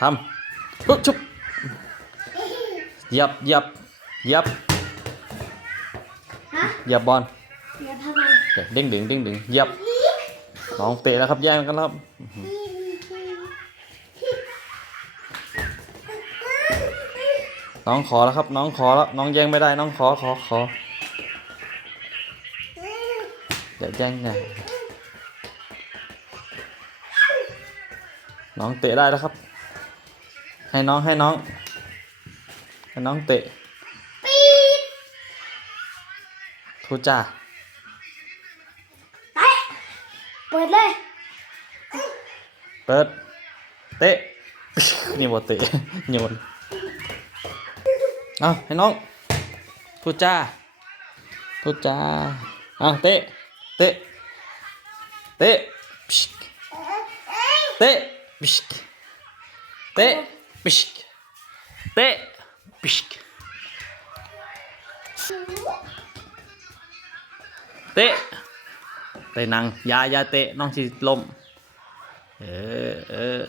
ทำปุ๊บชุบยับยับยับฮะยับบอลอย่าทำไมเด้งดึงเด้งดึงยับน้องเตะแล้วครับแย่งกันแล้วครับน้องขอแล้วครับน้องขอแล้วน้องแย่งไม่ได้น้องขออย่าแย่งไงน้องเตะได้แล้วครับให้น้องเตะปี๊ดทูจ้าเตะเปิดเลยเปิดเตะนี่บ่เตะโยนเอาให้น้องทูจ้าเอาเตะเตะเตะเตะเตะเตะเตะเตะนังอย่าเตะน้องสิล้มเออ